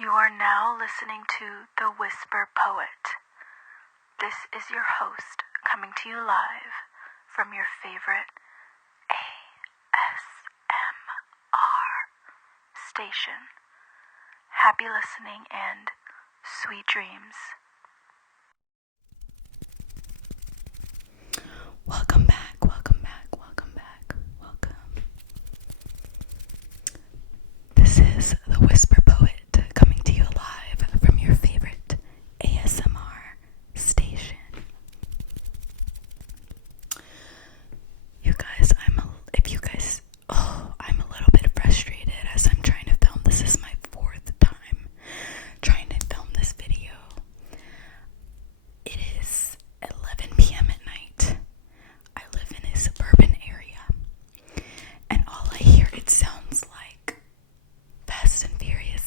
You are now listening to The Whisper Poet. This is your host coming to you live from your favorite ASMR station. Happy listening and sweet dreams. Welcome back, welcome back, welcome back, welcome. This is The Whisper Poet coming to you live from your favorite ASMR station. I'm a little bit frustrated as I'm trying to film. This is my fourth time trying to film this video. It is 11 p.m. at night. I live in a suburban area, and all I hear, it sounds like Fast and Furious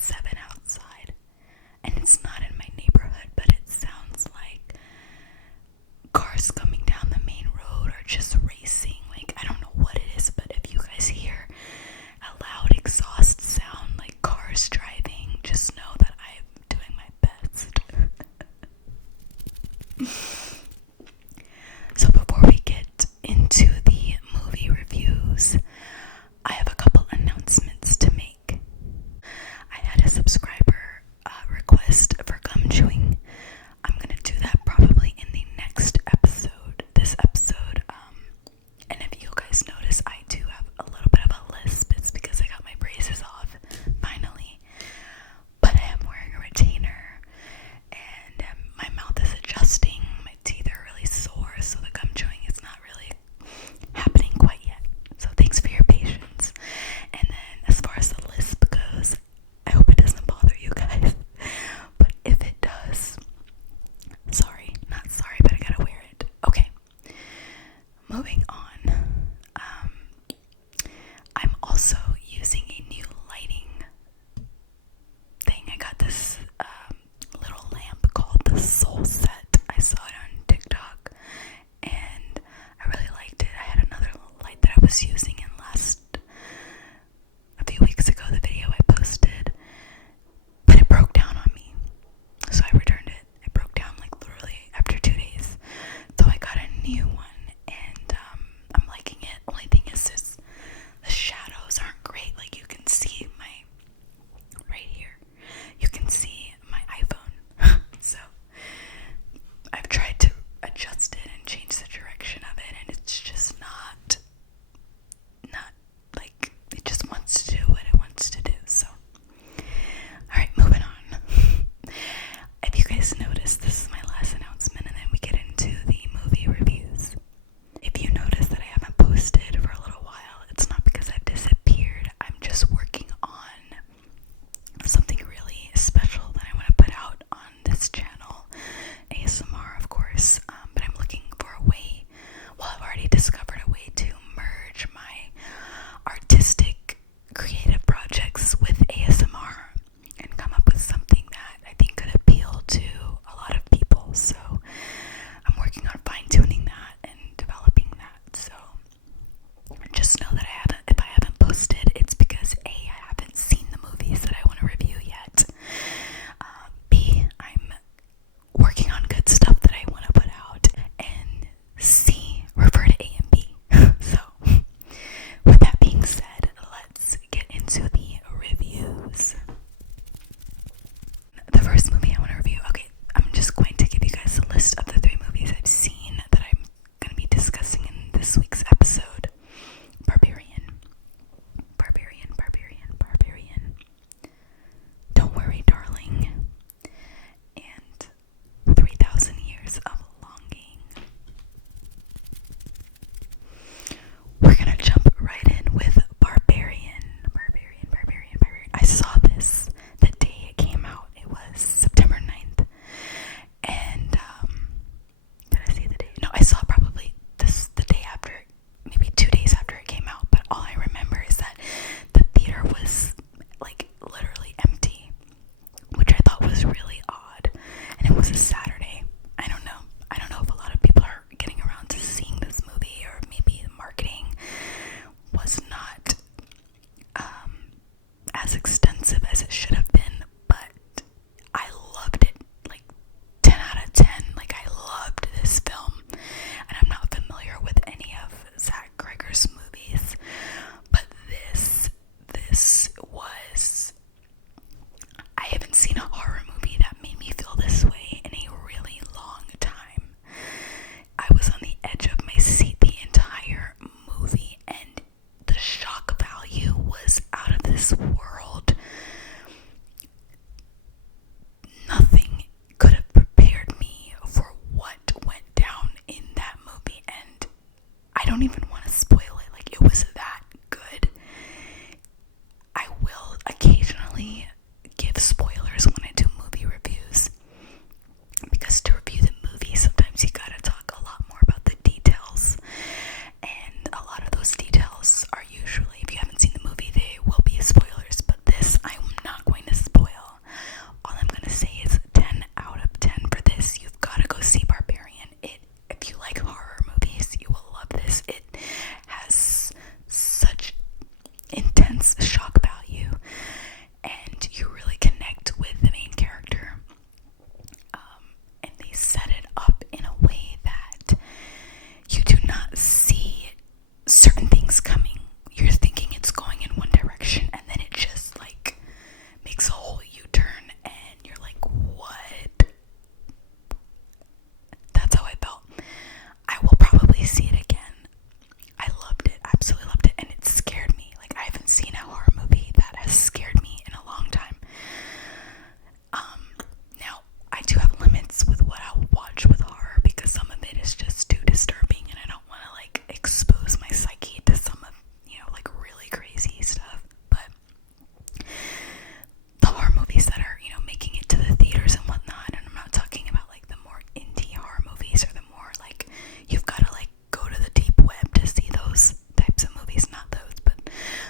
movies that are, making it to the theaters and whatnot. And I'm not talking about like the more indie horror movies or the more like you've got to like go to the deep web to see those types of movies. Not those, but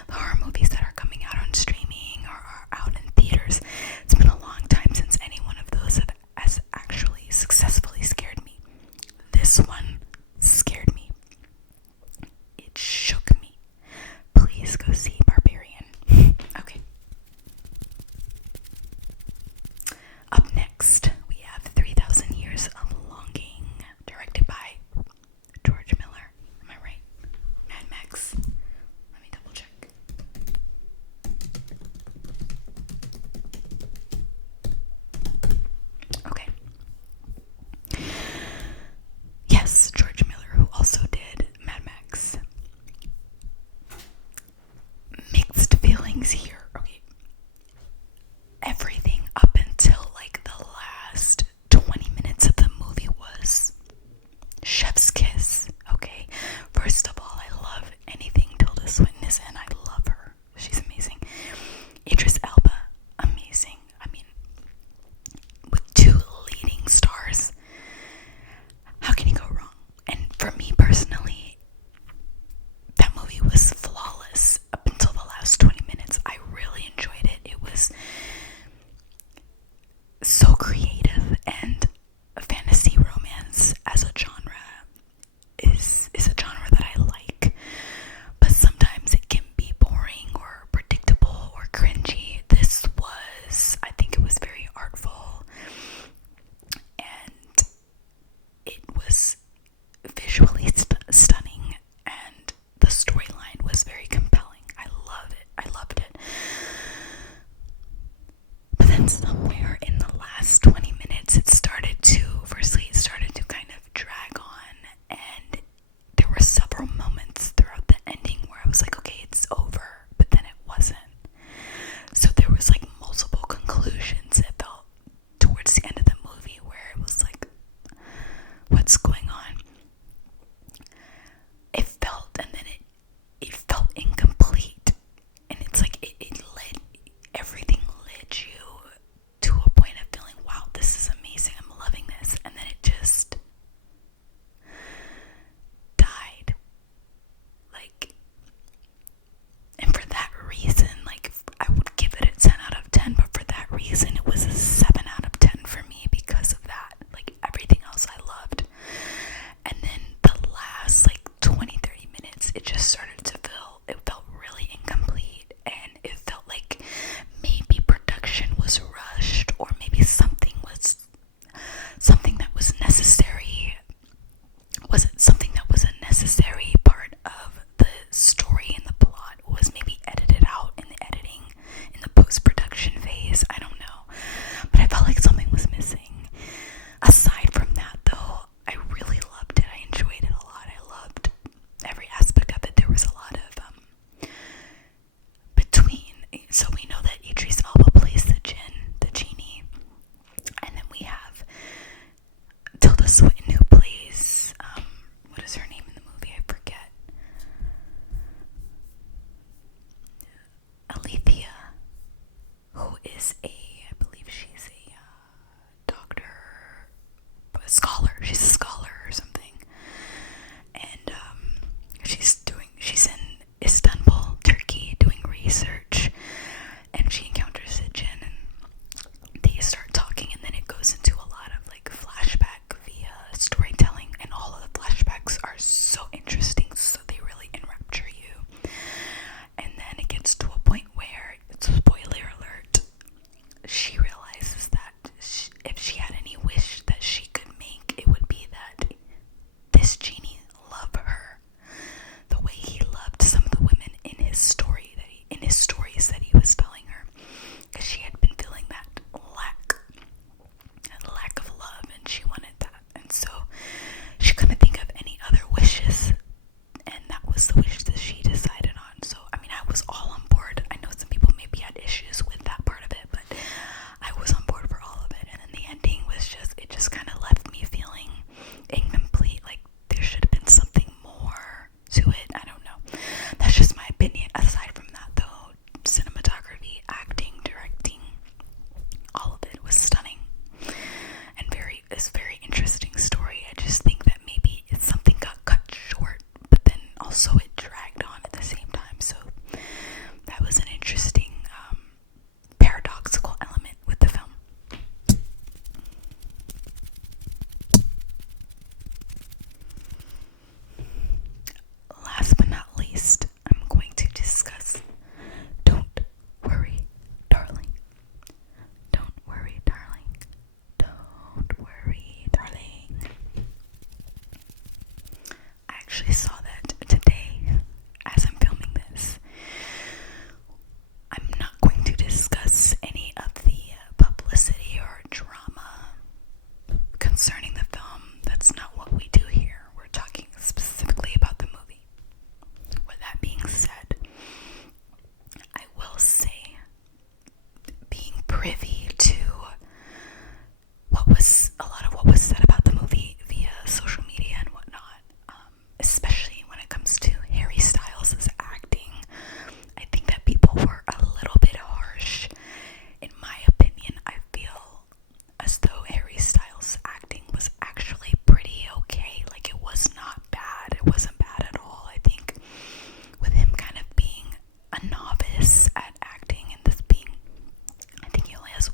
the horror movies that are coming out on streaming or are out in theaters. It's been a long time since any one of those has actually successfully scared me. This one scared me. It shook me. Please go see Barbarian. Okay. Up next, we have 3,000 Years of Longing, directed by George Miller. Am I right? Mad Max. Let me double check. Okay. Yes, George Miller, who also did Mad Max. Mixed feelings here. Okay. Everything up until like the last 20 minutes of the movie was chef's kiss. Okay. First of all, I love anything Tilda Swinton is in. I love her. She's amazing. Idris Elba, amazing. I mean, with two leading stars, how can you go wrong? And for me personally, that movie was flawless up until the last 20 minutes. I really enjoyed it. It was so creative, and fantasy romance as a genre is a genre that I like, but sometimes it can be boring or predictable or cringy. This was, I think it was very artful, and it was visually stunning, and the storyline was very compelling. I loved it. But then somewhere in the last 20 minutes, it started to kind of drag on, and there were several moments throughout the ending where I was like, okay, it's over, but then it wasn't. So there was like multiple conclusions, it felt, towards the end of the movie, where it was like, what's going on? It felt, and then it felt incomplete, and it's like everything led you to a point of feeling, wow, this privy to a lot of what was said about the movie via social media and whatnot, especially when it comes to Harry Styles' acting. I think that people were a little bit harsh. In my opinion, I feel as though Harry Styles' acting was actually pretty okay. Like, it was not bad. It wasn't bad at all. I think with him kind of being a novice at acting and this being, I think he only has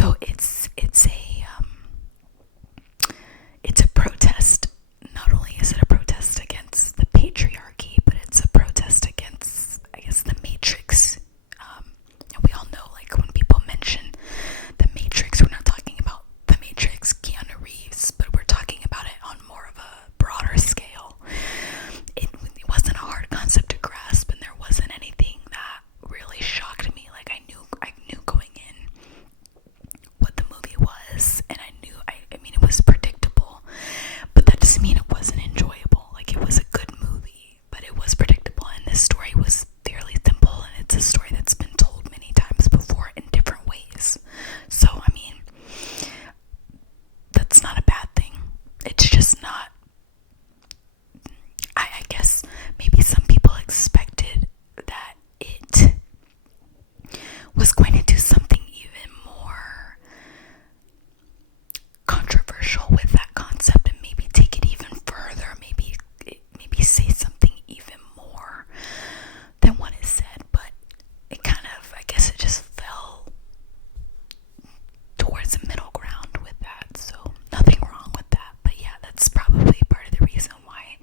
So it's a protest. Not only is it a protest against the patriarchy, but it's a protest against, I guess, the Matrix. And we all know, like, when people mention the Matrix, we're not talking about the Matrix, Keanu Reeves, but we're talking about it on more of a broader scale. It wasn't a hard concept to grasp, and there wasn't anything that really shocked me. Like, I knew going in what the movie was, and I mean, it was predictable, but that doesn't mean it wasn't enjoyable. Like, it was a good movie, but it was predictable, and this story was fairly simple, and it's a story that's been told many times before in different ways. So, I mean, that's not a bad thing. It's just not, I guess maybe some people expected that it was going to do something even more controversial with that concept, and maybe take it even further, maybe say something even more than what it said, but it kind of, I guess it just fell towards the middle ground with that. So nothing wrong with that, but yeah, that's probably part of the reason why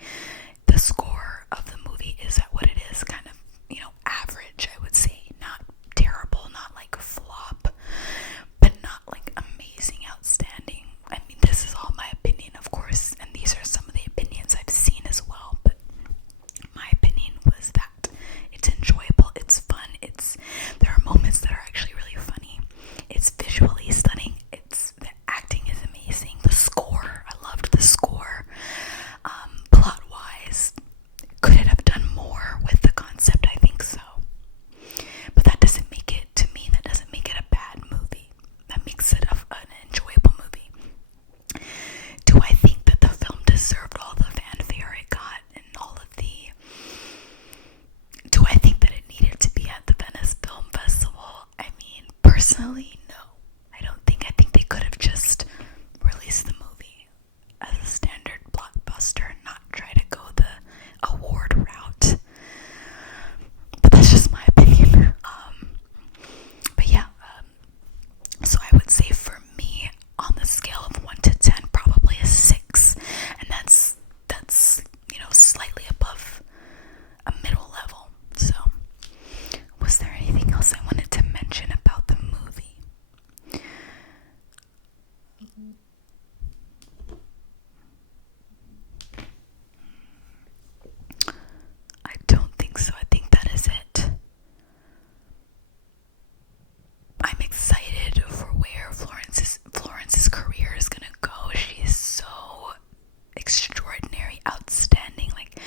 the score of the movie is at what it is, kind of, average, I would say. Not terrible, not like a flop, but not like amazing, outstanding. I mean, this is all my opinion, of course, and these are some of the opinions I've seen as well, but my opinion was that it's enjoyable, it's fun, there are moments that are actually really funny, it's visually stunning, the acting is amazing, the score, I loved the score. Plot wise, could it have done more with the concept? I think so, but that doesn't make it, to me, that doesn't make it a bad movie. That makes it an enjoyable movie. Do I think that the film deserved all the fanfare it got and all of the... Do I think that it needed to be at the Venice Film Festival? I mean, personally, no. I think they could have just released the movie as a standard blockbuster and not try to go the award route. But that's just my opinion. But yeah, so I would say for me, on the scale of 1 to 10, probably a 6, and that's slightly above a middle level. So, was there anything else I wanted to mention about the movie? I don't think so. I think that is it. I'm excited for where Florence's career is gonna go. She is so extraordinary, outstanding. Like,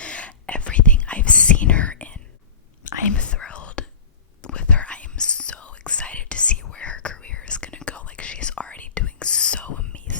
everything I've seen her in, I am thrilled with her. I am so excited to see where her career is gonna go. Like, she's already doing so amazing.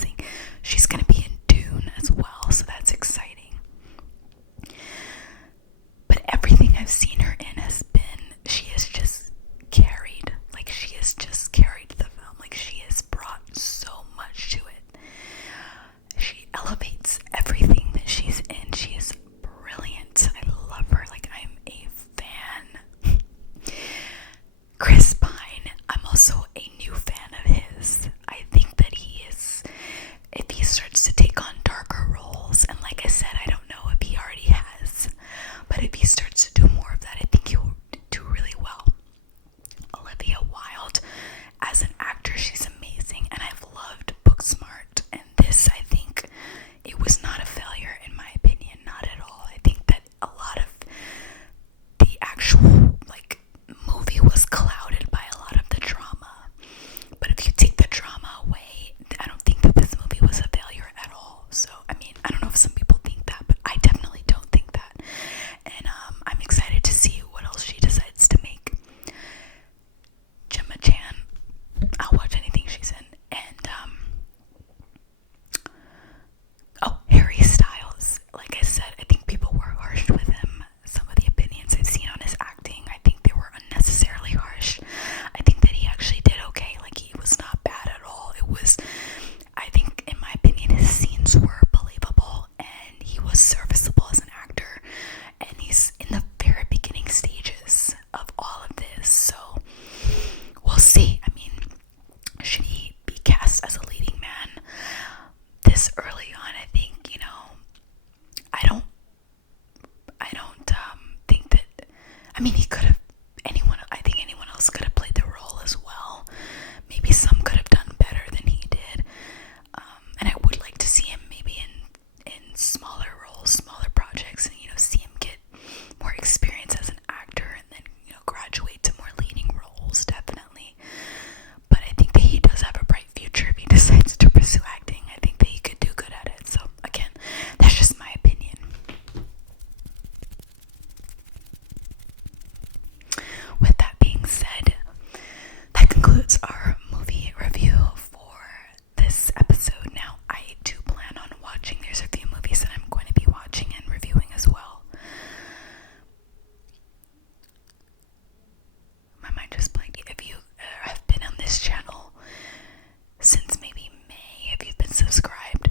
since maybe May, if you've been subscribed,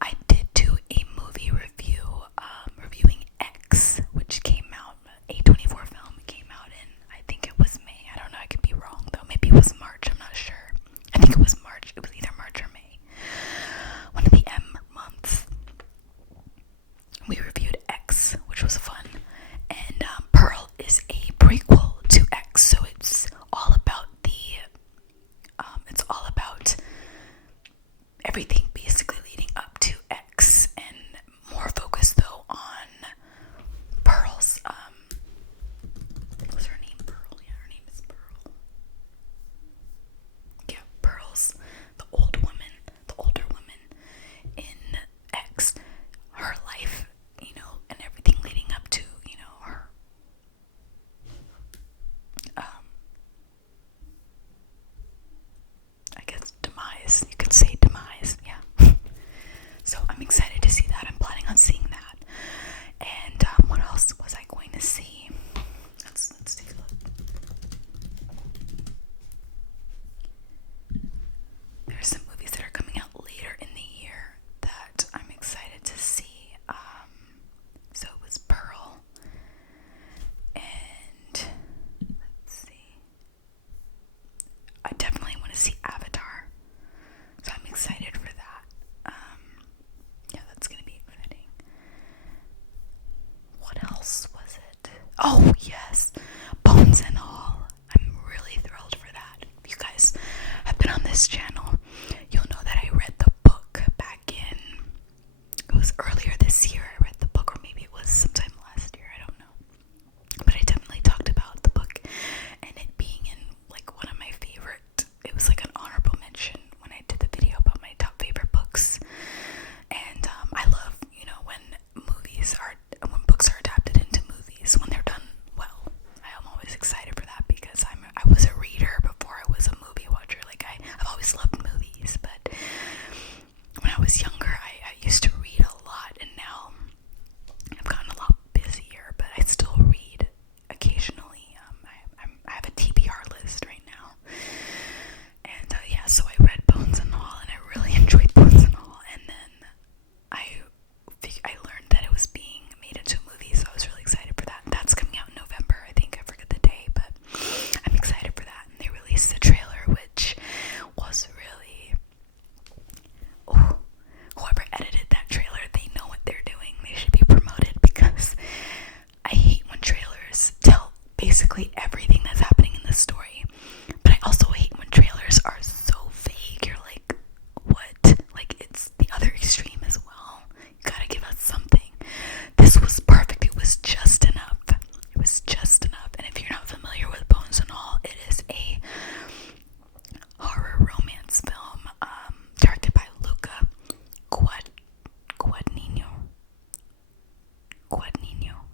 I did do a movie review, reviewing X, which came out, A24 film, came out in, I think it was May. I don't know, I could be wrong though. Maybe it was March, I'm not sure. I think it was March. It was either March or May. One of the M months. We reviewed X, which was fun. And Pearl is a prequel to X, so it's all about everything basically leading up to X, and more focused though on Pearl's, what's her name? Pearl, yeah, her name is Pearl. Yeah, Pearl's, the older woman in X, her life, and everything leading up to, her, I guess demise, you could say demise, yeah. So I'm excited to see that. I'm planning on seeing that. And what else was I going to see? Let's take a look. There's some movies that are coming out later in the year that I'm excited to see. So it was Pearl, and let's see. I definitely want to see Avatar, so I'm excited for that. Yeah, that's gonna be exciting. What else was it? Oh yes, Bones and All. I'm really thrilled for that. If you guys have been on this channel, you'll know that I read the book back in, it was earlier this year. I read the book, or maybe it was sometime last year, I don't know. But I definitely talked about the book and it being in like one of my favorite, it was like an honorable mention when I did the video about my top favorite books. And I love, when books are adapted into movies, when they're done well. I'm always excited for that because I was a reader before I was a movie watcher. Like I've always loved movies, but when I was younger, I used to read a lot, and now I've gotten a lot busier, but I still read occasionally. I have a TBR list right now. And yeah, so I read Bones and All, and I really enjoyed Bones and All. And then I learned that it was being made into a movie, so I was really excited for that. That's coming out in November, I think. I forget the day, but I'm excited for that. And they released the trailer, which was really... Oh, whoever edited that trailer, they know what they're doing. They should be promoted, because I hate when trailers tell basically everything that's happening in the story. But I also hate when trailers are so vague. You're like, what? Like, it's the other extreme as well. You gotta give us something. This was perfect. It was just enough. It was just enough. And if you're not familiar with Bones and All, it is a horror romance film, directed by Luca Guadagnino.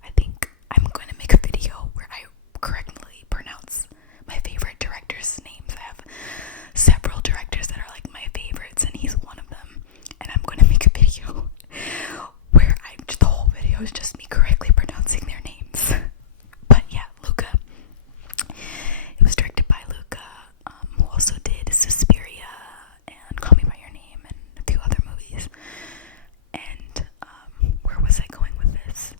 I think I'm going to make a video where I correctly pronounce my favorite directors' names. I have several directors that are like my favorites, and he's one of them. And I'm going to make a video where the whole video is just me correctly pronouncing their names. But yeah, Luca. It was directed by Luca, who also did Suspiria and Call Me by Your Name and a few other movies. And where was I going with this?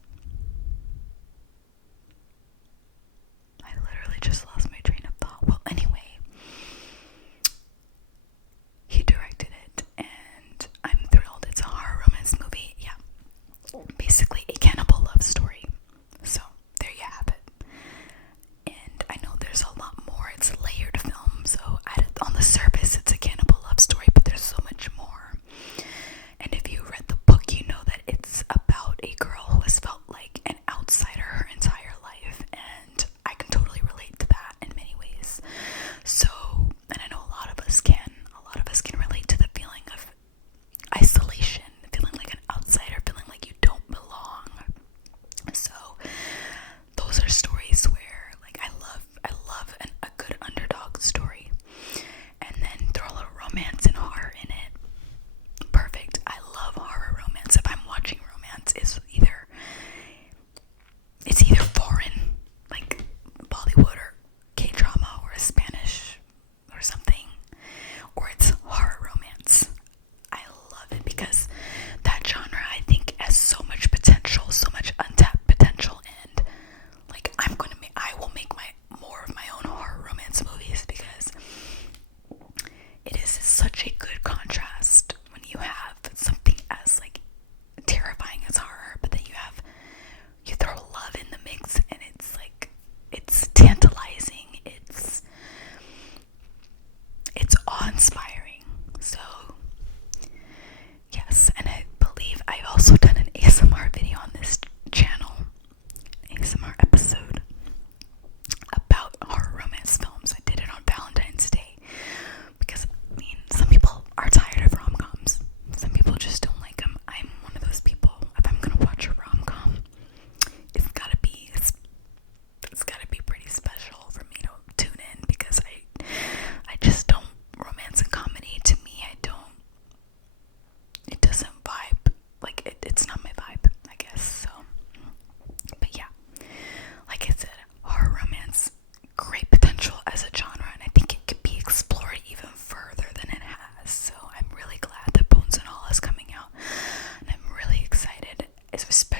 I literally just lost my train of thought. Well, anyway, he directed it, and I'm thrilled. It's a horror romance movie. Yeah, basically a cannibal love story. So there you have it. And I know there's a lot more. It's a layered film, so on the surface it's a cannibal love story, but there's so much more. And if you read the book, you know that it's about a girl who has felt like an outsider her entire life, and I can totally relate to that in many ways. So, and I know a lot of us can relate to the feeling of isolation, feeling like an outsider, feeling like you don't belong. So those are stories where, like, I love a good underdog story, and then throw a little romance and horror in it. Perfect. I love horror romance. If I'm watching romance, it's either foreign, like Bollywood or K-drama or Spanish or something, or it's guys